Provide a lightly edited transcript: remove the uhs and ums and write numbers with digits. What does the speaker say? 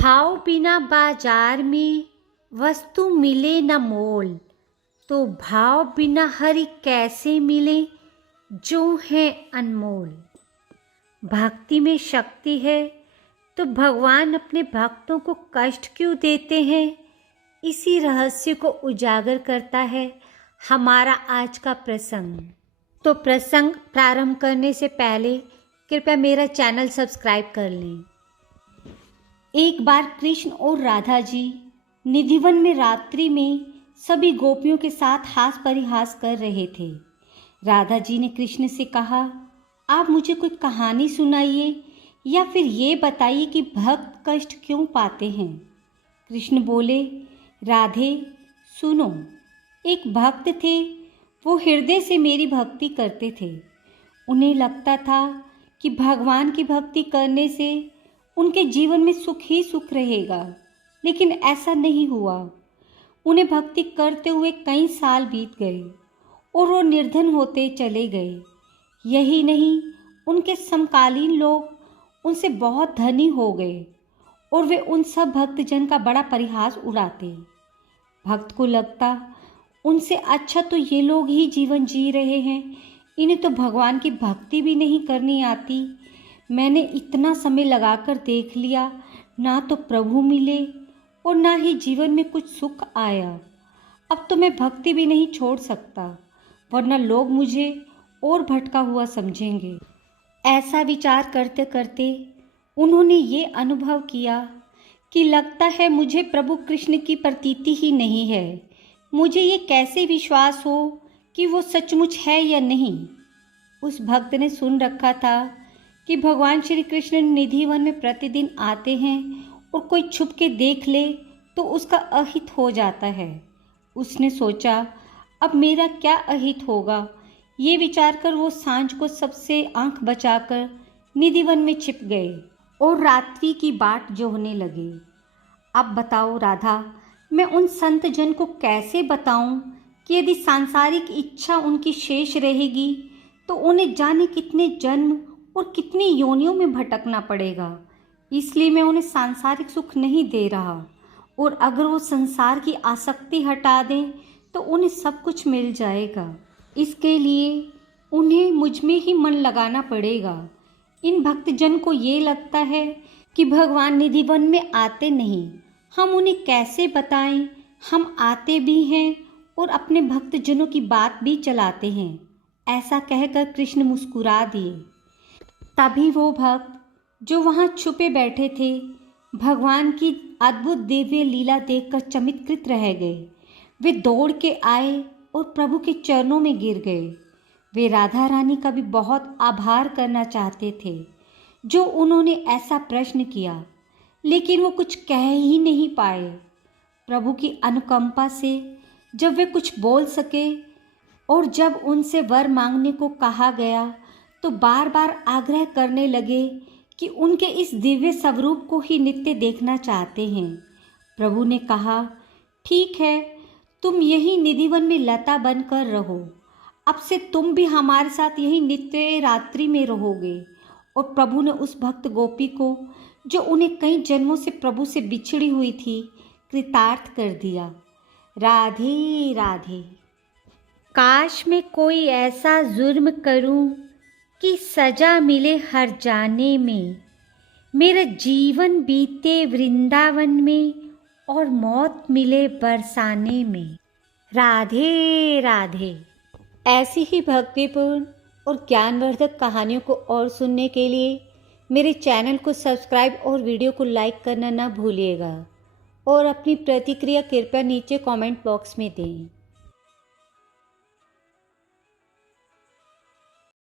भाव बिना बाजार में वस्तु मिले न मोल, तो भाव बिना हरि कैसे मिले जो है अनमोल। भक्ति में शक्ति है तो भगवान अपने भक्तों को कष्ट क्यों देते हैं, इसी रहस्य को उजागर करता है हमारा आज का प्रसंग। तो प्रसंग प्रारंभ करने से पहले कृपया मेरा चैनल सब्सक्राइब कर लें। एक बार कृष्ण और राधा जी निधिवन में रात्रि में सभी गोपियों के साथ हास परिहास कर रहे थे। राधा जी ने कृष्ण से कहा, आप मुझे कोई कहानी सुनाइए या फिर ये बताइए कि भक्त कष्ट क्यों पाते हैं। कृष्ण बोले, राधे सुनो, एक भक्त थे, वो हृदय से मेरी भक्ति करते थे। उन्हें लगता था कि भगवान की भक्ति करने से उनके जीवन में सुख ही सुख रहेगा, लेकिन ऐसा नहीं हुआ। उन्हें भक्ति करते हुए कई साल बीत गए और वो निर्धन होते चले गए। यही नहीं, उनके समकालीन लोग उनसे बहुत धनी हो गए और वे उन सब भक्तजन का बड़ा परिहास उड़ाते। भक्त को लगता, उनसे अच्छा तो ये लोग ही जीवन जी रहे हैं, इन्हें तो भगवान की भक्ति भी नहीं करनी आती। मैंने इतना समय लगाकर देख लिया, ना तो प्रभु मिले और ना ही जीवन में कुछ सुख आया। अब तो मैं भक्ति भी नहीं छोड़ सकता, वरना लोग मुझे और भटका हुआ समझेंगे। ऐसा विचार करते करते उन्होंने ये अनुभव किया कि लगता है मुझे प्रभु कृष्ण की प्रतीति ही नहीं है। मुझे ये कैसे विश्वास हो कि वो सचमुच है या नहीं। उस भक्त ने सुन रखा था कि भगवान श्री कृष्ण निधिवन में प्रतिदिन आते हैं और कोई छुप के देख ले तो उसका अहित हो जाता है। उसने सोचा, अब मेरा क्या अहित होगा। ये विचार कर वो सांझ को सबसे आंख बचाकर निधिवन में छिप गए और रात्रि की बाट जोहने लगे। अब बताओ राधा, मैं उन संत जन को कैसे बताऊं कि यदि सांसारिक इच्छा उनकी शेष रहेगी तो उन्हें जाने कितने जन्म और कितनी योनियों में भटकना पड़ेगा। इसलिए मैं उन्हें सांसारिक सुख नहीं दे रहा, और अगर वो संसार की आसक्ति हटा दें तो उन्हें सब कुछ मिल जाएगा। इसके लिए उन्हें मुझ में ही मन लगाना पड़ेगा। इन भक्तजन को ये लगता है कि भगवान निधिवन में आते नहीं। हम उन्हें कैसे बताएं, हम आते भी हैं और अपने भक्तजनों की बात भी चलाते हैं। ऐसा कहकर कृष्ण मुस्कुरा दिए। तभी वो भक्त जो वहाँ छुपे बैठे थे, भगवान की अद्भुत दिव्य लीला देखकर चमत्कृत रह गए। वे दौड़ के आए और प्रभु के चरणों में गिर गए। वे राधा रानी का भी बहुत आभार करना चाहते थे जो उन्होंने ऐसा प्रश्न किया, लेकिन वो कुछ कह ही नहीं पाए। प्रभु की अनुकंपा से जब वे कुछ बोल सके और जब उनसे वर मांगने को कहा गया तो बार बार आग्रह करने लगे कि उनके इस दिव्य स्वरूप को ही नित्य देखना चाहते हैं। प्रभु ने कहा, ठीक है, तुम यही निधिवन में लता बनकर रहो। अब से तुम भी हमारे साथ यही नित्य रात्रि में रहोगे। और प्रभु ने उस भक्त गोपी को, जो उन्हें कई जन्मों से प्रभु से बिछड़ी हुई थी, कृतार्थ कर दिया। राधे राधे। काश मैं कोई ऐसा जुर्म करूं कि सजा मिले हर जाने में, मेरा जीवन बीते वृंदावन में और मौत मिले बरसाने में। राधे राधे। ऐसी ही भक्तिपूर्ण और ज्ञानवर्धक कहानियों को और सुनने के लिए मेरे चैनल को सब्सक्राइब और वीडियो को लाइक करना ना भूलिएगा, और अपनी प्रतिक्रिया कृपया नीचे कमेंट बॉक्स में दें।